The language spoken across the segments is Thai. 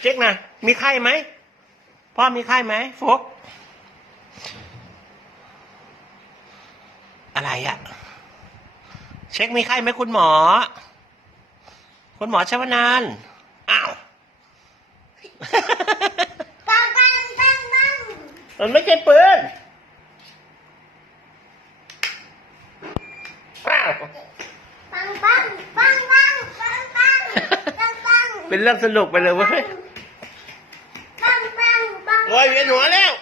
เช็คนะมีไข้ไหมพ่อมีไข้ไหมฟกอะไรอะ่ะ เช็คมีไข้ไหมคุณหมอ คุณหมอชวนานอ้าวปังปังปังปังมันไม่ใช่ปืนปังปังปังปังปังปังปังเป็นเรื่องสนุกไปเลยว้ยโอ้ยเวียนหัวแล้ว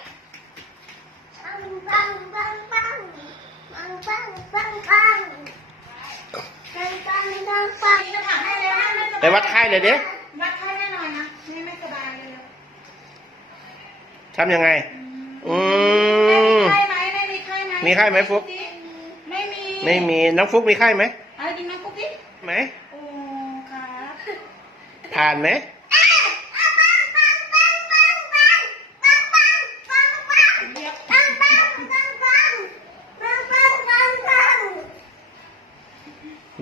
แต่วัดไข้เลยเด็กวัดไข้แน่นอนนะไม่ไม่สบายเลยทำยังไง อืมมีไข้ไหมไม่มีไข้ไหมฟุ๊กไม่มี ไม่มี น้องฟุ๊กมีไข้ไหมไอ้กินน้อฟุ๊กดิไหมโอ้ครับ ผ่านไหม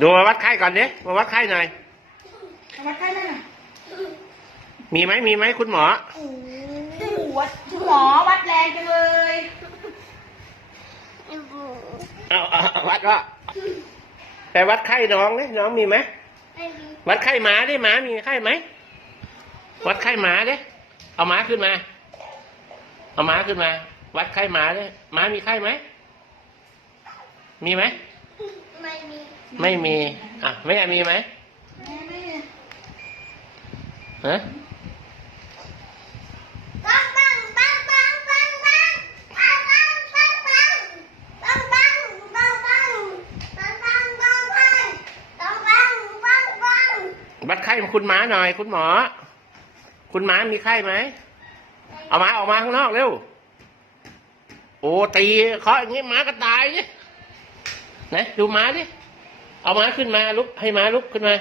ดูมาวัดไข้ก่อนเนี้ยมาวัดไข้หน่อยวัดไข้ได้หน่อยมีไหมมีไหมคุณหมอคุณหมอวัดหมอวัดแรงจังเลยวัดก็ แต่วัดไข้น้องเนี่ยน้องมีไหม วัดไข้หมาได้หมามีไข้ไหม วัดไข้หมาเด้เอาหมาขึ้นมา เอาหมาขึ้นมา วัดไข้หมาเด้หมามีไข้ไหม มีไหมไม่มี ไม่มี อ่ะ ไม่มีไหมไม่ไม่ฮะบัดไข้คุณหมาหน่อย คุณหมอคุณหมามีไข้ไหม เอาหมาออกมาข้างนอกเร็วโอ้ตีเคาะอย่างนี้หมาก็ตายเนี่ยนะดูม้าดิ เอาม้าขึ้นมาลุก ให้ม้าลุกขึ้นมา